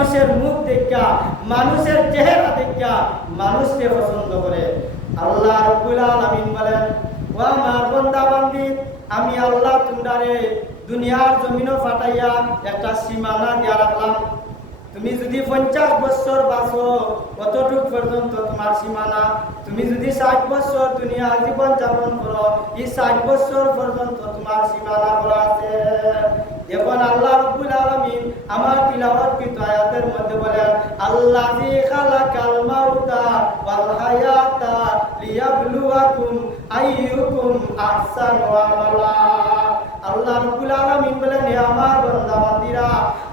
মানুষের মুখ দেখা, মানুষের চেহারা দেখা মানুষকে পছন্দ করে। আল্লাহ রাব্বুল আলামিন বলেন, ও আমার বান্দা বান্দি, আমি আল্লাহ তোমরারে দুনিয়ার জমিনও ফাটাইয়া একটা সীমানা দিয়া রাখলাম। তুমি যদি 50 বছর বাঁচো কতটুক পর্যন্ত তোমার সীমানা, তুমি যদি 60 বছর দুনিয়া জীবন যাপন করো এই 60 বছর পর্যন্ত তোমার সীমানা করা আছে। এখন আল্লাহ রাব্বুল আলামিন আমার তিলাওয়াতকৃত আয়াতের মধ্যে বলেন, আল্লাযী খালাকাল মাউতা ওয়াল হায়াতা লিয়াবলুয়াকুম আইয়ুকুম আহসানু আমালা। আল্লাহ রাব্বুল আলামিন বলেন, হে আমার বান্দা বান্দীরা,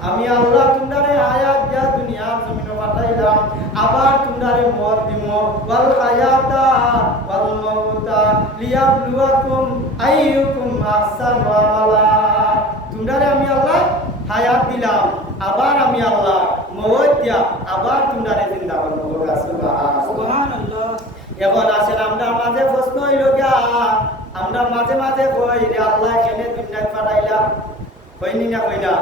আমি আল্লাহ তোমরারে হায়াত দিয়া দুনিয়ার জমিনে পাঠাইলাম, আবার তোমরারে মওত দিমু। ওয়াল হায়াতা ওয়াল মাউতা লিয়াবলুয়াকুম আইয়ুকুম আহসানু আমালা। তোমরারে আমি আল্লাহ হায়াত দিলাম, আবার আমি আল্লাহ মওত দিয়া আবার তোমরারে জিন্দা করব। সুবহানাল্লাহ। এখন আসেন আমরা মাঝে প্রশ্ন হইল গিয়া, আমরা মাঝে মাঝে কই রে আল্লাহ কেনে দুনিয়ায় পাঠাইলা, কইনি না কইলা?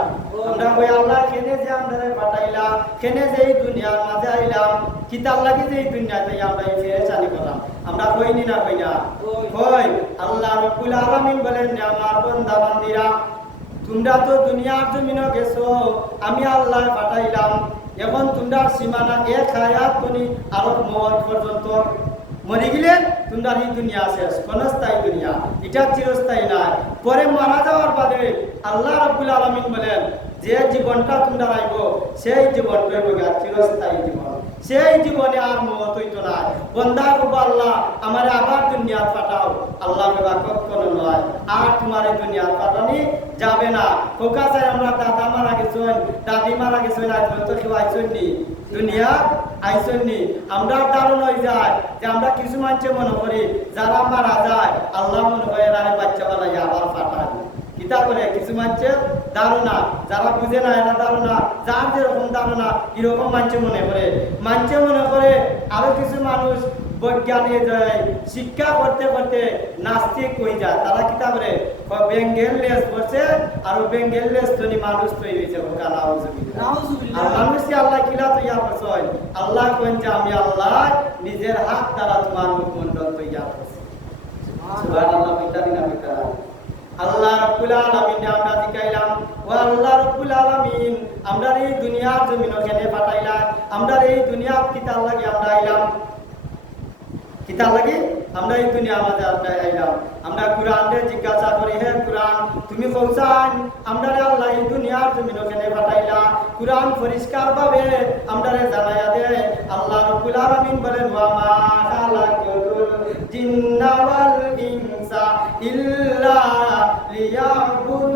আমরা কই আল্লাহ কেনে যে আমরারে পাঠাইলা, কেনে যে এই দুনিয়ার মাঝে আইলাম, কিতাব লাগি যে এই দুনিয়াতে আমরা এই ফেরেশতানি করলাম, আমরা কইনি না কইলা? কই। আল্লাহ রাব্বুল আলামিন বলেন, আমার বান্দা বান্দীরা, তোমরা তো দুনিয়ার জমিনে গেছো, আমি আল্লাহ পাঠাইলাম, এখন তোমরার সীমানা এক হায়াত করি আরো মওত পর্যন্ত। মরে গেলে তোমরা এই দুনিয়া শেষ, ক্ষণস্থায়ী দুনিয়া, এটা চিরস্থায়ী নয়। পরে মারা যাওয়ার বাদে আল্লাহ রাব্বুল আলামিন বলেন, যে জীবনটা তোমরা রাইব সেই জীবনটা হইব চিরস্থায়ী জীবন, সেই জীবনে আর মওত হইতো না। বান্দা গো আল্লাহ আমারে আবার দুনিয়া পাঠাও, আল্লাহ বাবা কখনো নয়, আর তোমার এই দুনিয়া পাঠানি যাবে না। কোকা চাই আমরা দাদা মারা গেছেন, দাদি মারা গেছেন, আজ পর্যন্ত কেউ আইসেন নি দুনিয়া, আইসেন নি। আমরা দারুণ হয়ে যায় যে আমরা কিছু মানুষে মনে করি যারা মারা যায় আল্লাহ মনে করে এরা বাচ্চা বানাই আবার পাঠায়, কিতা করে কিছু মানুষে ধারণা, যারা বুঝে না এরা ধারণা, যার যেরকম ধারণা কিরকম মানুষে মনে করে। মানুষে মনে করে আরো কিছু মানুষ বৈজ্ঞানিক যায় শিক্ষা করতে করতে নাস্তিক হয়ে যায়, তারা কিতা করে বেঙ্গেল লেস করছে আর বেঙ্গেল লেস তৈরি মানুষ তৈরি হয়েছে। আর মানুষকে আল্লাহ কিলা তৈরি করছে, আল্লাহ কোন যে আমি আল্লাহ নিজের হাত দ্বারা তোমার মুখমণ্ডল তৈরি করছি। সুবহানাল্লাহ। বিতারি না বিতারা আল্লাহ রাব্বুল আলামিন আমরা জিকাইলাম, ও আল্লাহ রাব্বুল আলামিন আমরা এই দুনিয়ার জমিনে কেনে পাঠাইলা, আমরা এই দুনিয়া কিতাব লাগি আমরা আইলাম, কিতাব লাগি আমরা এই দুনিয়ার মাঝে আইলাম। আমরা কুরআনে জিজ্ঞাসা করি, হে কুরআন তুমি কওছান আমরা আল্লাহ এই দুনিয়ার জমিনে কেনে পাঠাইলা? কুরআন পরিষ্কার ভাবে আমরারে জানায়া দেয়। আল্লাহ রাব্বুল আলামিন বলেন, ওয়া মা খালাকুল জিন্না ওয়াল ইনসা ইল্লা লিয়াবুদুন।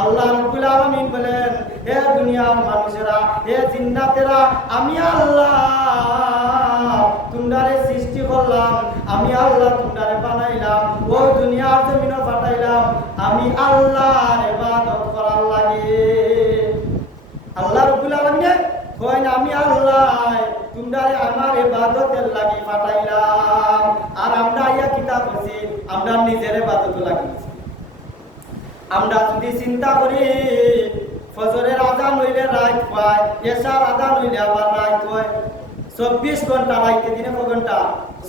আল্লাহ রাব্বুল আলামিন বলেন, হে দুনিয়ার মানুষেরা, হে জিন্নাতেরা, আমি আল্লাহ তোমরারে সৃষ্টি করলাম, আমি আল্লাহ তোমরারে বানাইলাম, ও দুনিয়ার জমিনে পাঠাইলাম আমি আল্লাহর ইবাদত করার লাগে। আল্লাহ রাব্বুল আলামিন কইন আমি আল্লাহ তোমরারে আমার ইবাদতের লাগি পাঠাইলাম। আর আমরা আইয়া কিতাব করছি আমরা নিজের ইবাদত লাগিয়েছি। আমরা যদি চিন্তা করি ফজরের আযান হইলে রাত হয়, এশার আযান হইলে আবার রাত হয়, 24 ঘন্টা রাইতে দিনে কয় ঘন্টা?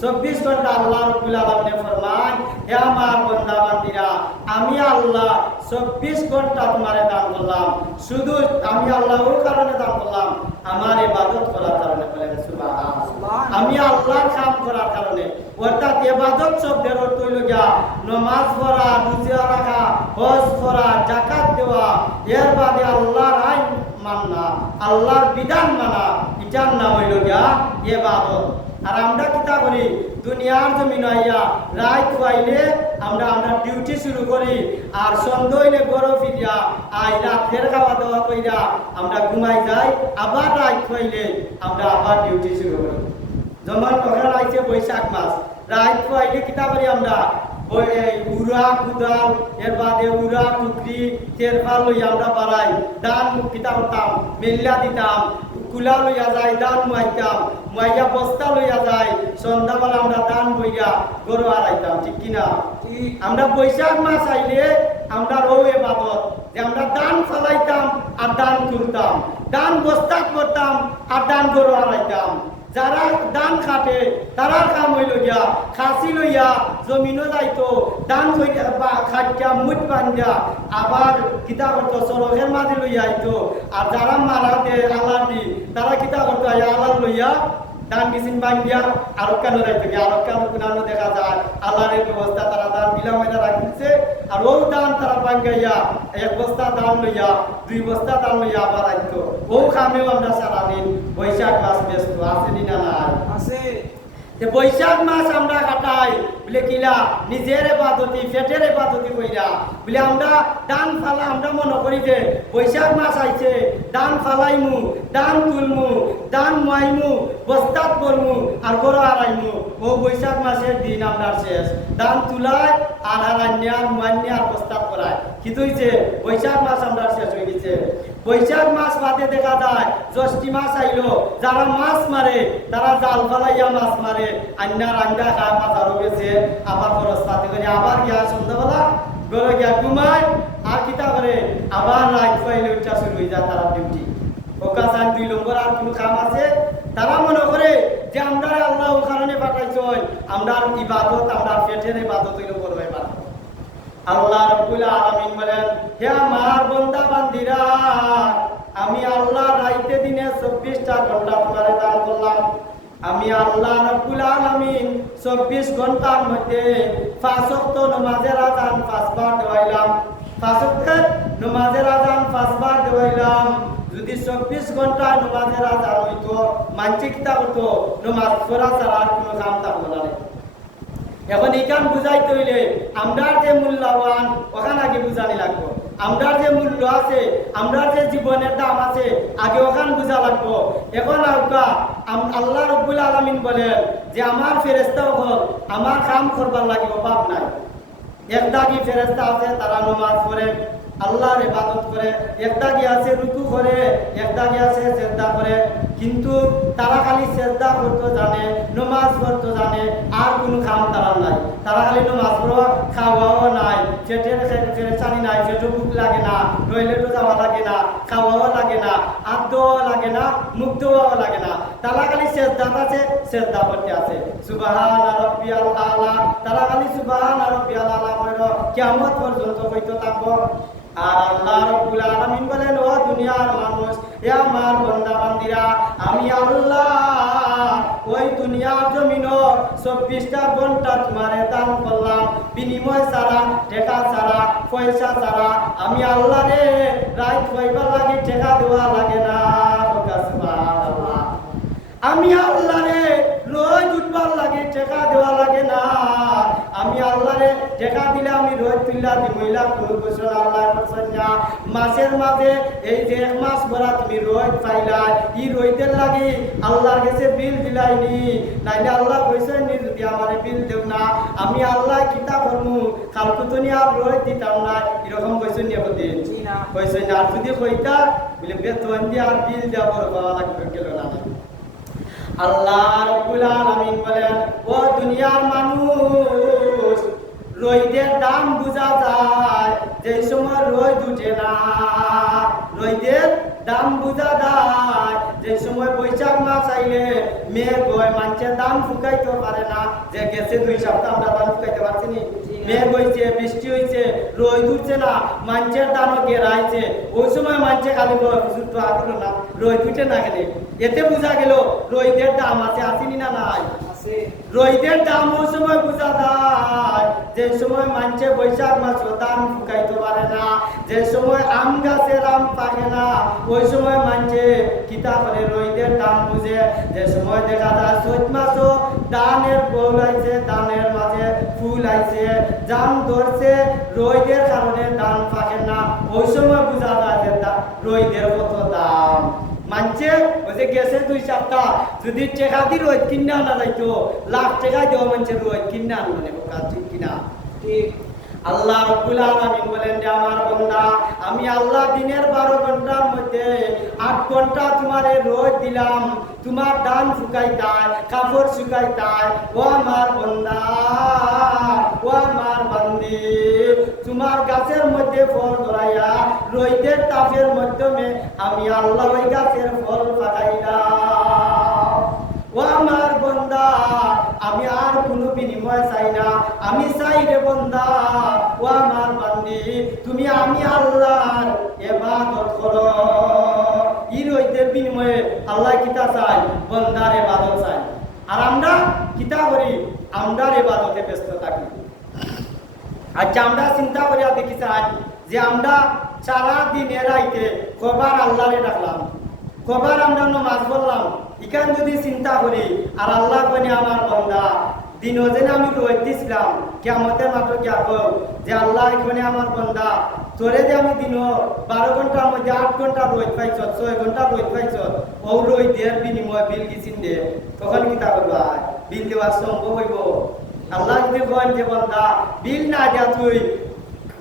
24 ঘন্টা। আল্লাহ রাব্বুল আলামিন ফরমান, হে আমার বান্দা বান্দীরা, আমি আল্লাহ 24 ঘন্টা তোমারে দান করলাম, শুধু আমি আল্লাহ ওই কারণে দান করলাম আমার ইবাদত করার কারণে। বলেন সুবহানাল্লাহ। আমি আল্লাহর কাম করার কারণে। অর্থাৎ ইবাদত শব্দের অর্থ হইল গিয়া নামাজ পড়া, রোজা রাখা, হজ করা, যাকাত দেওয়া, এর বাদে আল্লাহর আইন মানা, আল্লাহর বিধান মানা, এটার নাম হইল গিয়া ইবাদত। আর আমরা কিতা করি দুনিয়ার জমিনে আইয়া রাত হইলে আমরা ডিউটি শুরু করি, আর সন্ধ্যা হইলে গরো ফিরিয়া আই রাতের খাওয়া দাওয়া কইরা আমরা ঘুমাই যাই, আবার রাত হইলে আমরা আবার ডিউটি শুরু করি। যেমন ওখানে আইছে বৈশাখ মাস, রাত হইলে কিতা করি আমরা উড়া কুদাল, এর বাদে উড়া টুকরি তেরফাল লইয়া আমরা বাড়াই, দান কিতা করতাম মেল্লা দিতাম, কুলা লইয়া যাই দান মুয়াইতাম, মুয়াইয়া বস্তা লইয়া যাই, সন্ধ্যাবেলা আমরা দান বইয়া গরু আড়াইতাম। ঠিক কিনা? আমরা বৈশাখ মাস আইলে আমরা রৌ ইবাদত যে আমরা দান ফলাইতাম আর দান তুলতাম, দান বস্তা করতাম আর দান গরু হারাইতাম। যারা দান খাটে তারার কাম হইল গিয়া খাসি লইয়া জমিনও যাইতো, দান খাটিয়া মুঠ বান্ধা আবার কিতা করতো সড়কের মাঝে লইয়া আইতো। আর যারা মারা দে আলার দি তারা কিতা করতো আলার লইয়া দান কিসিন বান্ধিয়া আরো কেন যাইতো গিয়া আরো কেন গুণানো দেখা যায়। আল্লাহর ব্যবস্থা তারা দান বিলামাইয়া রাখিছে আর ও দান তারা বাঙ্গাইয়া এক বস্তা দান লইয়া 2 বস্তা দান লইয়া আবার আইতো। ও খামেও আমরা সারাদিন বৈশাখ মাস ব্যস্ত আছে না নাই আছে। বৈশাখ মাস আমরা কাটাই বলে কিলা নিজের ইবাদতি পেটের ইবাদতি কইরা বলে আমরা দান ফালা। আমরা মনে করি যে বৈশাখ মাস আইছে দান ফালাইমু, দান তুলমু, দান মাইমু, বস্তাত করমু আর গরু হারাইমু। ও বৈশাখ মাসের দিন আমরা শেষ। দান তুলায় আর হারাইনিয়ার মাইনিয়ার বস্তাত করায় কিন্তু হইছে বৈশাখ মাস আমরা শেষ হয়ে গেছে। বৈশাখ মাস বাদে দেখা যায় জ্যৈষ্ঠ মাস আইলো, যারা মাছ মারে তারা জাল ফালাইয়া মাছ মারে, আন্যার আন্ডা খায় বাজারও গেছে, আবার খরচ পাতি করে আবার গিয়া সন্ধ্যাবেলা ঘরে গিয়া ঘুমায় আর কিতা করে আবার রাত পাইলে উঠা শুরু হয়ে যায় তারা ডিউটি। ওকা চান 2 নম্বর আর কোনো কাম আছে। তারা মনে করে যে আমরা আল্লাহ ও কারণে পাঠাইছেন, আমরা ইবাদত আমরা পেটের ইবাদত হইল বড় ইবাদত। আল্লাহ রাব্বুল আলামিন বলেন, হে আমার বান্দা বান্দিরা, আমি আল্লাহ রাইতে দিনে 24টা ঘন্টা তোমারে দান করলাম। আমি আল্লাহ রাব্বুল আলামিন 24 ঘন্টার মধ্যে 5 ওয়াক্ত নামাজের আযান 5 বার দেওয়াইলাম। 5 ওয়াক্তের নামাজের আযান 5 বার দেওয়াইলাম। যদি 24 ঘন্টা নামাজের আযান হইতো মানছে কিতা হতো নামাজ পড়া ছাড়া আর কোনো কাম থাকতো না। এখন এইখান বুঝাইতে হইলে আমরার যে মূল্যবান ওখান আগে বুঝানি লাগবো। আমরার যে মূল্য আছে, আমরার যে জীবনের দাম আছে আগে ওখান বুঝা লাগবো। এখন আল্লাহ রাব্বুল আলামিন বলেন যে আমার ফেরেশতা হল আমার কাম করবার লাগে অভাব নাই। একদাগি ফেরেশতা আছে তারা নামাজ পড়ে, আল্লাহর ইবাদত করে, একদাগি আছে রুকু করে, একদাগি আছে সিজদা করে। কিন্তু তারা খালি সিজদা করতে জানে, নামাজ পড়তে জানে, আর কোনো কাম তারা নাই। তারা খালি নামাজ পড়া, খাওয়াও নাই, পেটের পেরেশানি নাই, পেটে ভুক লাগে না, টয়লেটও যাওয়া লাগে না, খাওয়াও লাগে না, আদও লাগে না, মুখ ধোয়াও লাগে না। তারা খালি সিজদা আছে, সিজদা করতে আছে। সুবহান রাব্বিয়াল আলা, তারা খালি সুবহান রাব্বিয়াল আলা কইরো কিয়ামত পর্যন্ত কইতে থাকবো। আর আল্লাহ রাব্বুল আলামিন বলেন, ও দুনিয়ার মানুষ, হে আমার বান্দা বান্দিরা, আমি আল্লাহ ওই দুনিয়ার জমিনও 24টা ঘন্টা তোমারে দান করলাম, বিনিময় ছাড়া, টাকা ছাড়া, পয়সা ছাড়া। আমি আল্লাহ রে রাত হইবার লাগে টাকা দেওয়া লাগে না। সুবহানাল্লাহ। আমি আল্লাহ রে রোজ উঠবার লাগে টাকা দেওয়া লাগে না। আমি আল্লাহ রে টাকা দিলে আমি রোজ তুল্লা দি মহিলা কোনো বছর আল্লাহ করছেন না। মাসের মাঝে এই যে 1 মাস ভরা তুমি রোজ পাইলা, ই রোজের লাগি আল্লাহর কাছে বিল দিলাইনি, নাইলে আল্লাহ কইছেন নি যদি আমারে বিল দেও না আমি আল্লাহ কিতা করমু, কালকে তো নি আর রোজ দিতাম না, এরকম কইছেন নি একদিন না কইছেন। আর যদি কইতা বলে বেতন দিয়ে আর বিল দেওয়া বড় পাওয়া লাগবে গেল না। আল্লাহ রাব্বুল আলামিন বলেন, ও দুনিয়ার মানুষ, রোদের দাম বুঝা যায় যে সময় রোদ উঠে না। রোদের দাম বুঝা যায় যে সময় বৈশাখ মাস আইলে মেঘ হয়, মানুষের দাম ফুকাইতে পারে না। যে গেছে 2 সপ্তাহ আমরা দাম ফুকাইতে পারছি নি, মেঘ হয়েছে, বৃষ্টি হয়েছে, রোদ উঠছে না, মানুষের দামও গেরাইছে। ওই সময় মানুষে খালি কিছু আগ্রহ না, রোদ উঠে না গেলে এতে বোঝা গেল রোদের দাম আছে, আসেনি না নাই? রোদের দাম ওই সময় বোঝা যায় যে সময় মানুষে বৈশাখ মাস দাম ফুকাইতে পারে না, যে সময় আম গাছের আম পাকে না, ওই সময় মানুষে কিতা করে রোদের দাম বুঝে। যে সময় দেখা যায় চৈত মাসও ধানের বউল আইছে, ধানের মাঝে ফুল আইছে, জাম ধরছে, রোদের কারণে ধান পাকে না, ওই সময় বোঝা যায় যে রোদের কত দাম। মানছে ওই যে গেছে 2 সপ্তাহ যদি টাকা দিয়ে রোদ কিনা না যাইতো, লাখ টাকা দেওয়া মানুষের রোদ কিনা আনবে না, ঠিক কিনা? ঠিক। আল্লাহ রাব্বুল আলামিন বলেন যে আমার বান্দা, আমি আল্লাহ দিনের 12 ঘন্টার মধ্যে 8 ঘন্টা তোমারে রোদ দিলাম, তোমার দান শুকাইতায়, কাপড় শুকাইতায়। ও আমার বন্দা, ও আমার বান্দি, তোমার গাছের মধ্যে ফল ধরাইয়া রোদের তাপের মাধ্যমে আমি আল্লাহ ওই গাছের ফল পাঠাইলাম। ও আমার বন্দা, আমি আর কোনো বিনিময় চাই না, আমি চাই রে বন্দা, ও আমার বান্দি, তুমি আমি আল্লাহর ইবাদত করো। ই রইদের বিনিময়ে আল্লাহ কিতা চাই? বন্দার ইবাদত চাই। আর আমরা কিতা করি? আমরার ইবাদতে ব্যস্ত থাকি। আচ্ছা, আমরা চিন্তা করিয়া দেখি চাই যে আমরা সারা দিনের রাইতে কবার আল্লাহরে ডাকলাম, কবার আমরা নামাজ পড়লাম। এখান যদি চিন্তা করি আর আল্লাহ কইনি আমার বন্দা দিনও যেন আমি রোদ দিছিলাম, কিয়ামতের মাত্র কি আগ যে আল্লাহ এখানে আমার বন্দা তোরে যে আমি দিনও 12 ঘন্টার মধ্যে 8 ঘন্টা রোদ পাইছ, 6 ঘন্টা রোদ পাইছ, ও রোদের বিনিময় বিল গেছিন দে, তখন কিতা করবা? বিল দেওয়া সম্ভব হইব? আল্লাহ যদি কন যে বন্দা বিল না দিয়া তুই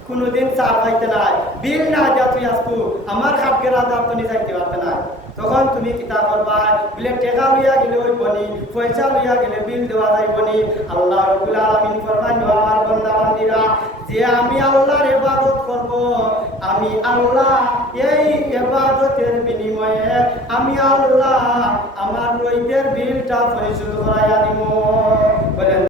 কোনোদিন চা পাইতে নাই, বিল না দিয়া তুই আসবো আমার খাপ গেলা দাঁত তুমি যাইতে পারতে না, তখন তুমি কিতা করবা? বিলে টেকা লইয়া গেলে হইবনি, পয়সা লইয়া গেলে বিল দেওয়া যাইবনি। আল্লাহ রাব্বুল আলামিন ফরমান, আমার বান্দা বান্দীরা, যে আমি আল্লাহর ইবাদত করব, আমি আল্লাহ এই ইবাদতের বিনিময়ে আমি আল্লাহ আমার রোদের বিলটা পরিশোধ করাইয়া দিব।